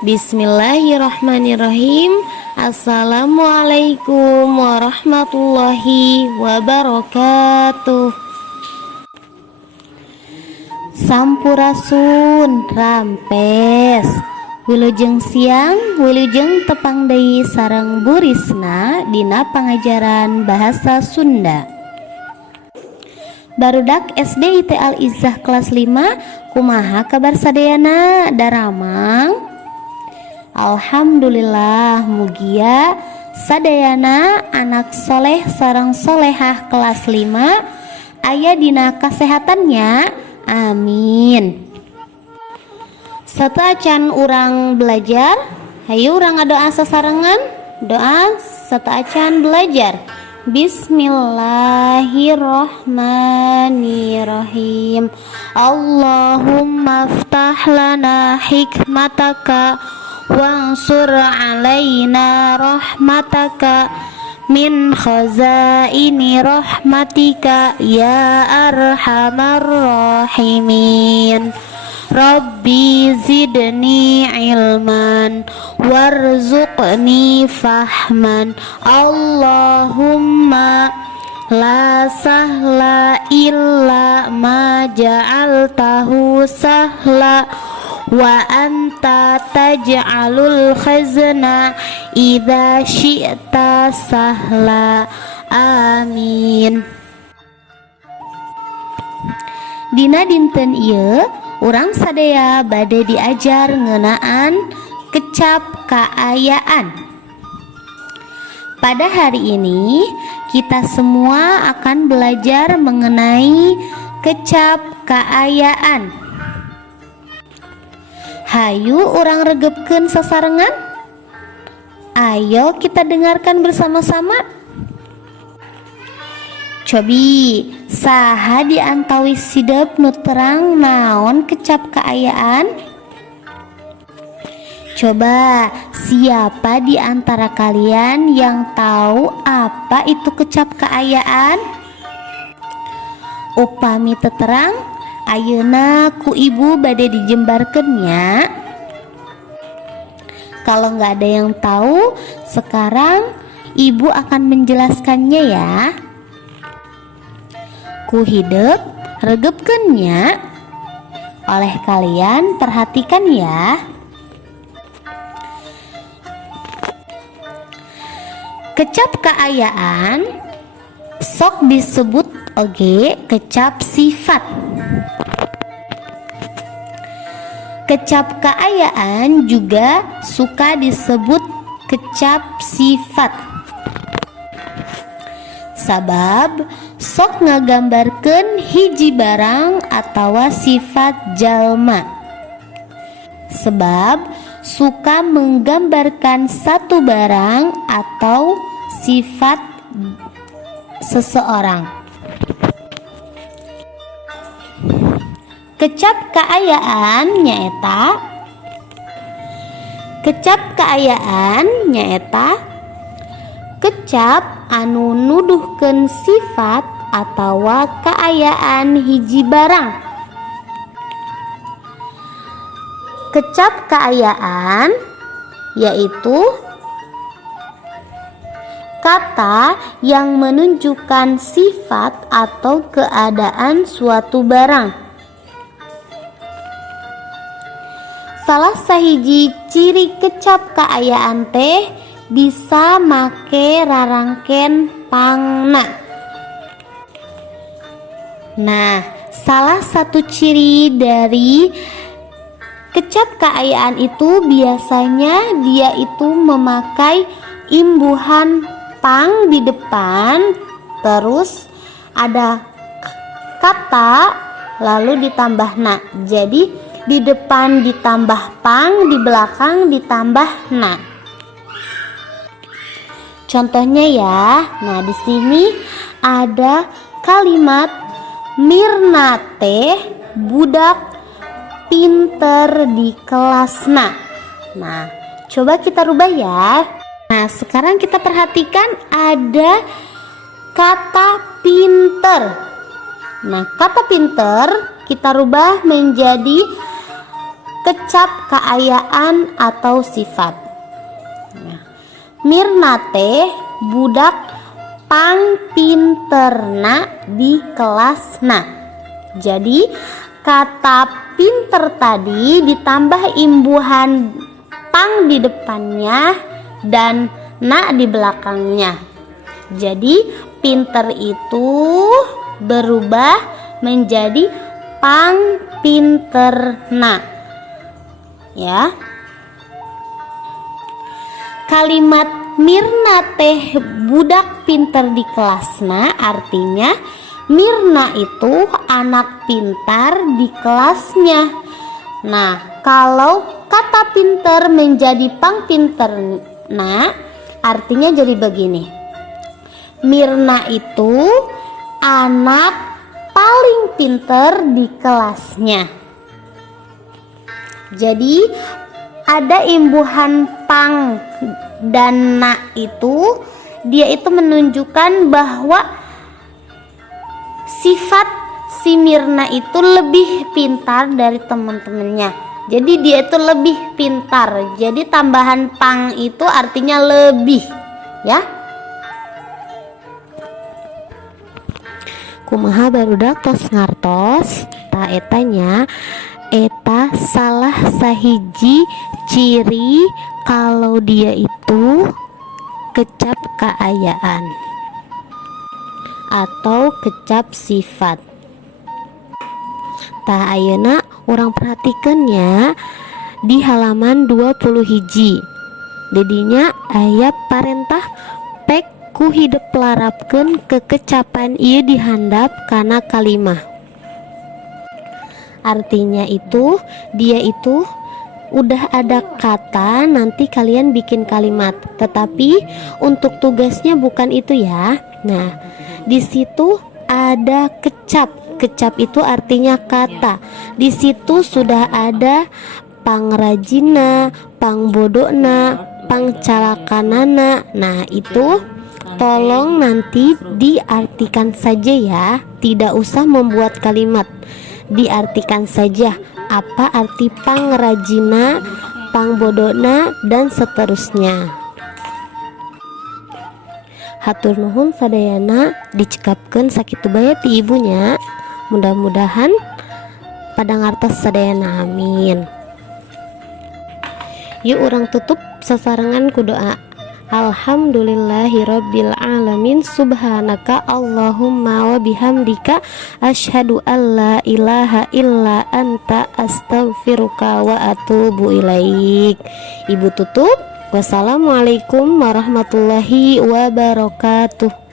Bismillahirrahmanirrahim. Assalamualaikum warahmatullahi wabarakatuh. Sampurasun rampes wilujeng siang wilujeng tepang deui sareng Bu Risna dina pangajaran bahasa Sunda. Barudak SD IT Al Izzah kelas 5. Kumaha kabar sadayana daramang? Alhamdulillah, mugia sadayana anak soleh sareng solehah kelas 5 aya dina kasehatannya. Amin. Sateuacan urang belajar, hayu urang ngadoa sasarengan. Doa sateuacan belajar. Bismillahirrahmanirrahim. Allahumma aftah lana hikmataka wansur alaina rahmataka min khazaini rahmatika ya arhamar rahimin. Rabbi zidni ilman warzuqni fahman. Allahumma la sahla illa ma ja'altahu sahla wa anta taj'alul khazna idza syi'ta sahla. Amin. Dina dinten ieu urang sadaya bade diajar ngeunaan kecap kaayaan. Pada hari ini kita semua akan belajar mengenai kecap kaayaan. Hayu urang regepkeun sasarengan. Ayo kita dengarkan bersama-sama. Cobi saha di antawis sidep nu terang naon kecap kaayaan? Coba siapa di antara kalian yang tahu apa itu kecap kaayaan? Upami teterang ayeuna ku ibu bade dijembarkeun nya. Kalau nggak ada yang tahu, sekarang ibu akan menjelaskannya ya. Ku hidup regepkeun nya. Oleh kalian perhatikan ya. Kecap kaayaan sok disebut oge kecap sifat. Kecap kaayaan juga suka disebut kecap sifat. Sabab sok ngagambarkeun hiji barang atawa sifat jalma. Sebab suka menggambarkan satu barang atau sifat seseorang. Kecap kaayaan nyaeta kecap anu nuduhkeun sifat atawa kaayaan hiji barang. Kecap kaayaan yaitu kata yang menunjukkan sifat atau keadaan suatu barang. Salah sahiji ciri kecap kaayaan teh bisa make rarangken pangna. Nah, salah satu ciri dari kecap kaayaan itu biasanya dia itu memakai imbuhan pang di depan, terus ada kata lalu ditambah na. Jadi di depan ditambah pang, di belakang ditambah na. Contohnya ya. Nah, di sini ada kalimat Mirna teh budak pinter di kelasna. Nah, coba kita rubah ya. Nah, sekarang kita perhatikan ada kata pinter. Nah, kata pinter kita rubah menjadi kecap kaayaan atau sifat. Mirna teh budak pang pinterna di kelasna. Jadi kata pinter tadi ditambah imbuhan pang di depannya dan na di belakangnya. Jadi pinter itu berubah menjadi pang pinterna. Ya. Kalimat Mirna teh budak pinter di kelasna artinya Mirna itu anak pintar di kelasnya. Nah, kalau kata pinter menjadi pang pinterna artinya jadi begini. Mirna itu anak paling pinter di kelasnya. Jadi ada imbuhan pang dan na itu dia itu menunjukkan bahwa sifat si Mirna itu lebih pintar dari teman-temannya. Jadi dia itu lebih pintar. Jadi tambahan pang itu artinya lebih, ya. Kumaha barudak tos ngartos ta etanya eta salah sahiji ciri kalau dia itu kecap kaayaan atau kecap sifat. Tah ayeuna urang perhatikeunnya di halaman 20 hiji. Didinya aya parentah pek ku hidup larapkeun kekecapan ieu dihandap kana kalimah. Artinya itu dia itu udah ada kata, nanti kalian bikin kalimat. Tetapi untuk tugasnya bukan itu ya. Nah, di situ ada kecap. Kecap itu artinya kata. Di situ sudah ada pangrajina, pangbodona, pangcalakanana. Nah, itu tolong nanti diartikan saja ya. Tidak usah membuat kalimat. Diartikan saja apa arti pangrajina, pangbodona, dan seterusnya. Hatur nuhun sadayana dicekapkeun sakitu bae ti ibunya. Mudah-mudahan pada ngartos sadayana, amin. Yuk urang tutup sasarengan ku doa. Alhamdulillahirabbil alamin, subhanaka Allahumma wa bihamdika asyhadu alla ilaha illa anta astaghfiruka wa atubu ilaik. Ibu tutup. Wassalamualaikum warahmatullahi wabarakatuh.